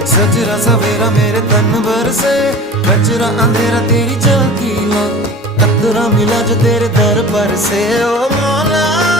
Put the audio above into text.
सजरा सवेरा मेरे तन भर से, कचरा अंधेरा तेरी झांकी ला, कतरा मिला जो तेरे दर पर से। ओ मौला